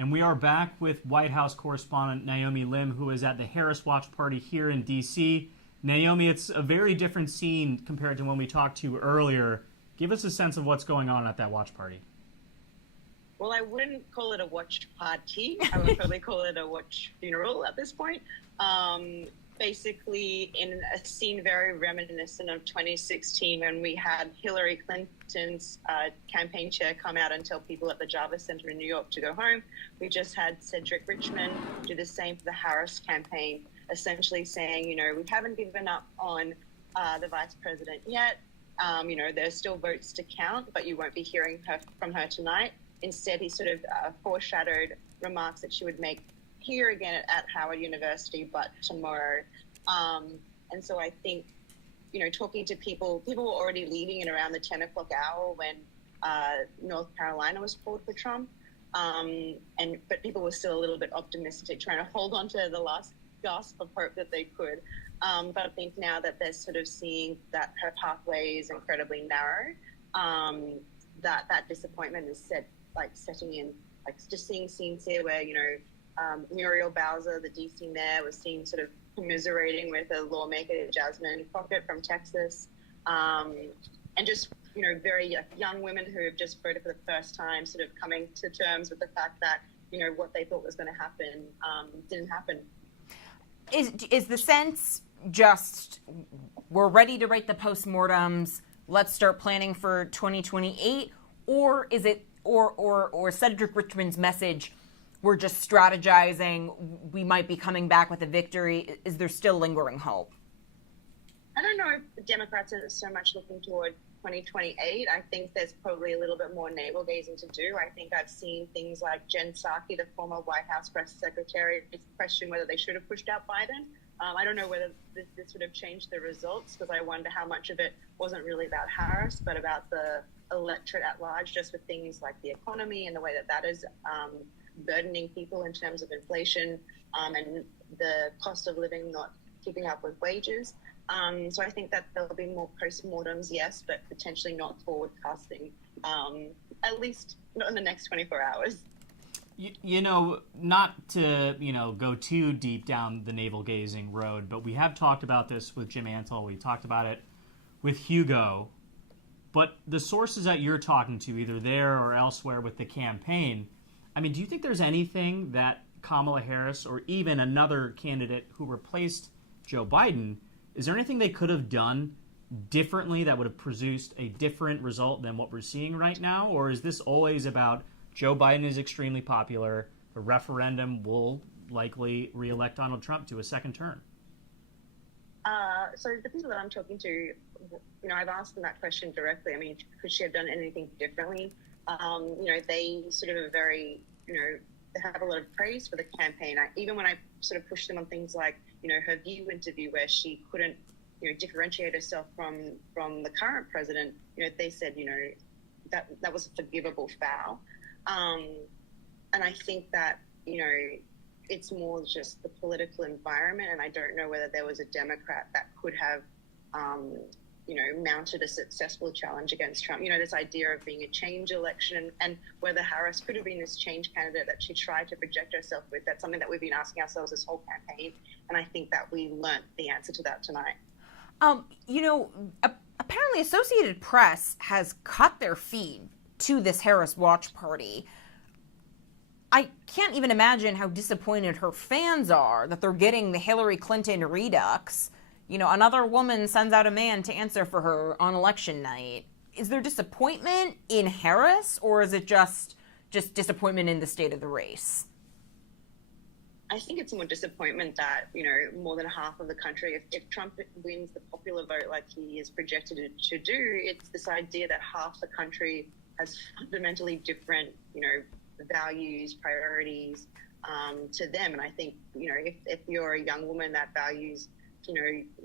And we are back with White House correspondent Naomi Lim, who is at the Harris Watch Party here in D.C. Naomi, it's a very different scene compared to when we talked to you earlier. Give us a sense of what's going on at that watch party. Well, I wouldn't call it a watch party. I would probably call it a watch funeral at this point. Basically, in a scene very reminiscent of 2016 when we had Hillary Clinton's campaign chair come out and tell people at the Jarvis Center in New York to go home. We just had Cedric Richmond do the same for the Harris campaign, essentially saying, we haven't given up on the vice president yet. There's still votes to count, but you won't be hearing from her tonight. Instead, he sort of foreshadowed remarks that she would make here again at Howard University, but tomorrow. And so I think, talking to people were already leaving at around the 10 o'clock hour when North Carolina was called for Trump. But people were still a little bit optimistic, trying to hold on to the last gasp of hope that they could. But I think now that they're sort of seeing that her pathway is incredibly narrow, that disappointment is setting in. Like just seeing scenes here where, Muriel Bowser, the DC mayor, was seen sort of commiserating with a lawmaker, Jasmine Crockett from Texas, and just, very young women who have just voted for the first time, sort of coming to terms with the fact that, what they thought was going to happen didn't happen. Is the sense just we're ready to write the postmortems, let's start planning for 2028, or is it or Cedric Richmond's message, we're just strategizing, we might be coming back with a victory? Is there still lingering hope? I don't know if the Democrats are so much looking toward 2028. I think there's probably a little bit more navel-gazing to do. I think I've seen things like Jen Psaki, the former White House press secretary, question whether they should have pushed out Biden. I don't know whether this would have changed the results, because I wonder how much of it wasn't really about Harris, but about the electorate at large, just with things like the economy and the way that is burdening people in terms of inflation and the cost of living not keeping up with wages. So I think that there'll be more postmortems, yes, but potentially not forward-casting, at least not in the next 24 hours. Not to, go too deep down the navel-gazing road, but we have talked about this with Jim Antle. We talked about it with Hugo. But the sources that you're talking to, either there or elsewhere with the campaign, do you think there's anything that Kamala Harris or even another candidate who replaced Joe Biden, is there anything they could have done differently that would have produced a different result than what we're seeing right now? Or is this always about Joe Biden is extremely popular, the referendum will likely reelect Donald Trump to a second term? So the people that I'm talking to, I've asked them that question directly. Could she have done anything differently? They sort of are very, they have a lot of praise for the campaign. Even when I sort of pushed them on things like, her View interview where she couldn't, differentiate herself from the current president, they said, that was a forgivable foul. And I think that, it's more just the political environment, and I don't know whether there was a Democrat that could have, mounted a successful challenge against Trump. This idea of being a change election and whether Harris could have been this change candidate that she tried to project herself with. That's something that we've been asking ourselves this whole campaign, and I think that we learned the answer to that tonight. Apparently Associated Press has cut their feed to this Harris watch party. I can't even imagine how disappointed her fans are that they're getting the Hillary Clinton redux. Another woman sends out a man to answer for her on election night. Is there disappointment in Harris, or is it just disappointment in the state of the race? I think it's more disappointment that, more than half of the country, if Trump wins the popular vote like he is projected to do, it's this idea that half the country has fundamentally different, values, priorities to them. And I think, if you're a young woman that values,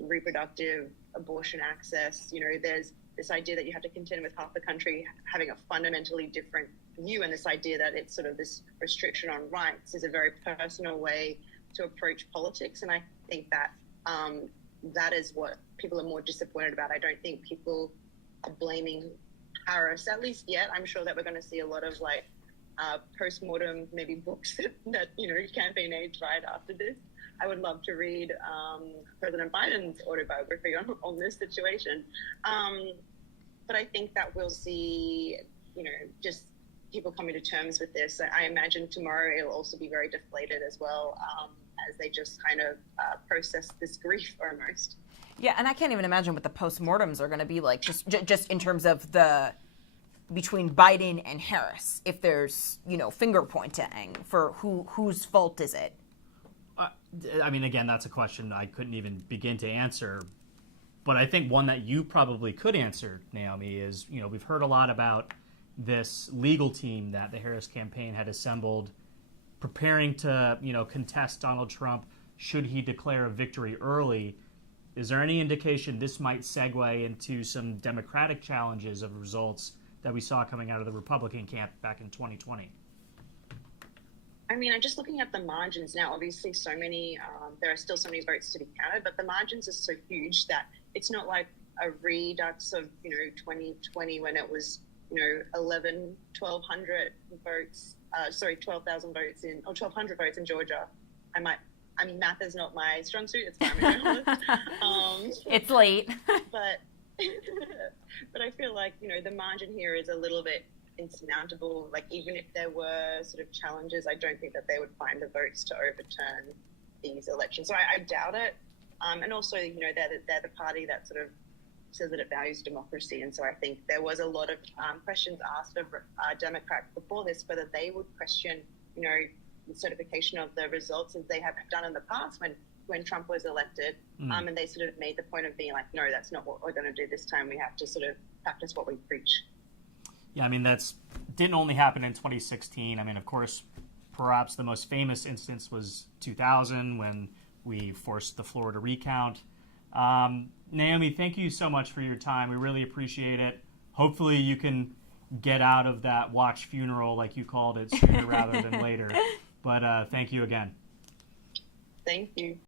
reproductive abortion access, there's this idea that you have to contend with half the country having a fundamentally different view, and this idea that it's sort of this restriction on rights is a very personal way to approach politics. And I think that that is what people are more disappointed about. I don't think people are blaming Harris, at least yet. I'm sure that we're going to see a lot of postmortem, maybe books that campaign aides write after this. I would love to read President Biden's autobiography on this situation. But I think that we'll see, just people coming to terms with this. I imagine tomorrow it'll also be very deflated as well, as they just kind of process this grief almost. Yeah, and I can't even imagine what the postmortems are going to be like, just in terms of between Biden and Harris, if there's, finger pointing for whose fault is it? I mean, again, that's a question I couldn't even begin to answer. But I think one that you probably could answer, Naomi, is, we've heard a lot about this legal team that the Harris campaign had assembled, preparing to, contest Donald Trump should he declare a victory early. Is there any indication this might segue into some Democratic challenges of results that we saw coming out of the Republican camp back in 2020? I mean, I'm just looking at the margins now. Obviously, there are still so many votes to be counted, but the margins are so huge that it's not like a redux of, 2020 when it was, 1,200 votes, 12,000 votes or 1,200 votes in Georgia. Math is not my strong suit. It's fine. It's late. but I feel like, the margin here is a little bit insurmountable. Like, even if there were sort of challenges, I don't think that they would find the votes to overturn these elections. So I doubt it. And also, they're the party that sort of says that it values democracy. And so I think there was a lot of questions asked of Democrats before this, whether they would question, the certification of the results as they have done in the past when Trump was elected. And they sort of made the point of being like, no, that's not what we're going to do this time. We have to sort of practice what we preach. Yeah, I mean, that's didn't only happen in 2016. I mean, of course, perhaps the most famous instance was 2000 when we forced the floor to recount. Naomi, thank you so much for your time. We really appreciate it. Hopefully you can get out of that watch funeral, like you called it, sooner rather than later. But thank you again. Thank you.